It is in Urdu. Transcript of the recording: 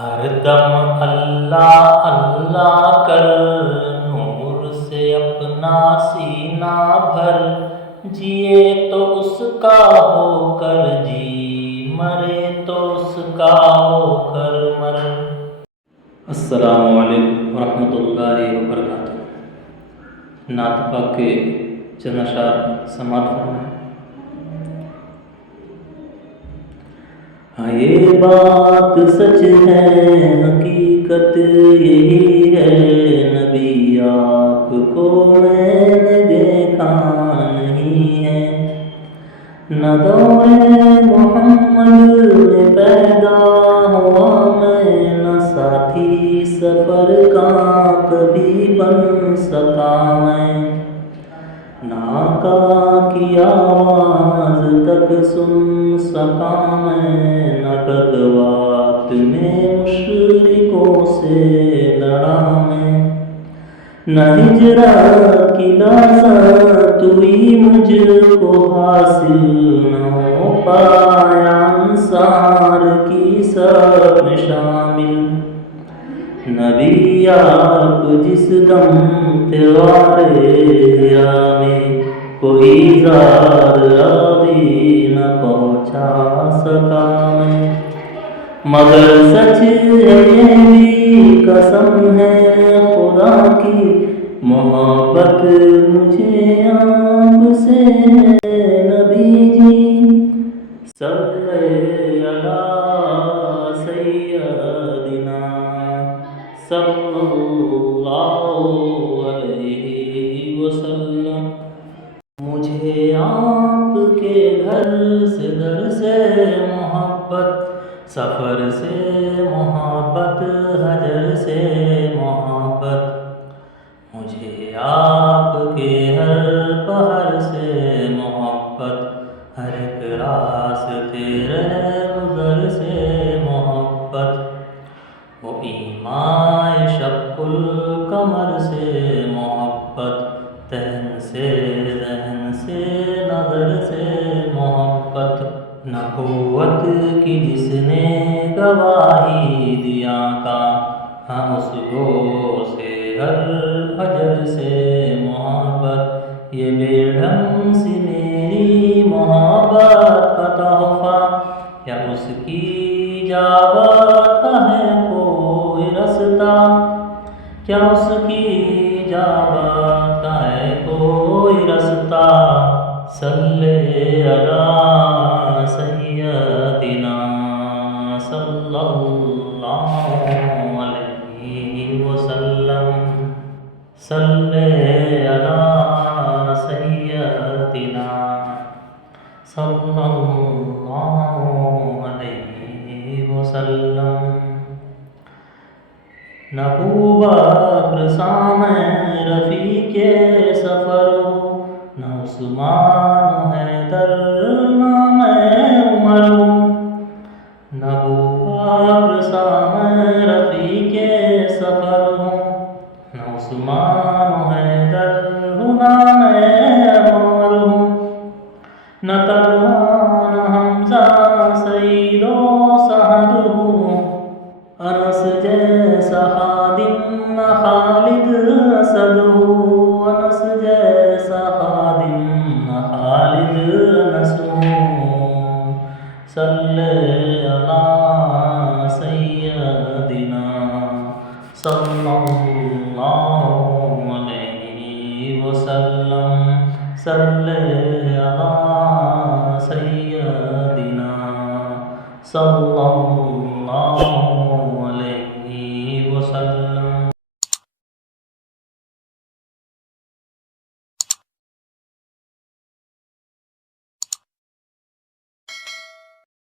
ہر دم اللہ اللہ کر، نور سے اپنا سینہ بھر، جیے تو اس کا ہو کر جی، مرے تو اس کا ہو کر مر۔ السلام علیکم ورحمۃ اللہ وبرکاتہ۔ نعت پاک کے چند اشعار سماعت فرمائیں۔ ہاں یہ بات سچ ہے، حقیقت یہی ہے، نبی آپ کو میں نے دیکھا نہیں ہے، نہ دور محمد میں پیدا ہوا میں، نہ ساتھی سفر کا کبھی بن سکا میں، نہ آقا کی آواز تک سن سکا میں، نہ غزوات میں مشرکوں سے لڑا میں، نہ ہجرت کی لذت ہوئی مجھ کو حاصل، نہ ہو پایا انصار کی صف میں شامل، نبی آپ جس دم تھے غارِ حرا میں، کوئی زاد راضی نہ پہنچا سکا میں، مگر سچ ہے یہ بھی قسم ہے خدا کی، محبت مجھے آپ سے نبی جی، صلی علی سیدنا صلی اللہ علیہ وسلم۔ مجھے آپ کے گھر سے در سے محبت، سفر سے محبت، حجر سے محبت، مجھے آپ کے ہر پہر سے محبت، ہر ایک راستے رہ گزر سے محبت، وہ ایماں شق القمر سے محبت، تن سے ذہن سے نظر سے محبت، نبوت کی جس نے گواہی دیا کا، ہاں اس گو سے ہر حجر سے محبت، یہ بے ڈھنگ سی میری محبت کا تحفہ، یا اس کی اجابت کا ہے کوئی رستہ، کیا اس کی اجابت کا ہے کوئی رستہ، صلی علی سیدنا صلی اللہ علیہ وسلم، صلی علی سیدنا صلی اللہ علیہ وسلم۔ نہ ابوبکر سامع رفیق سفر ہوں، نہ عثمان حیدر نام عمر ہوں، نہ ابوبکر سامع رفیق سفر ہوں، نہ عثمان حیدر نام عمر ہوں، نہ طلحہ نہ حمزہ سعید و سعد ہوں، انس جیسا خادم نہ خالد اسد ہوں، انس جیسا خادم نہ خالد انس ہوں، صلی علی سیدنا صلی اللہ علیہ وسلم، صلی علی سیدنا صلی اللہ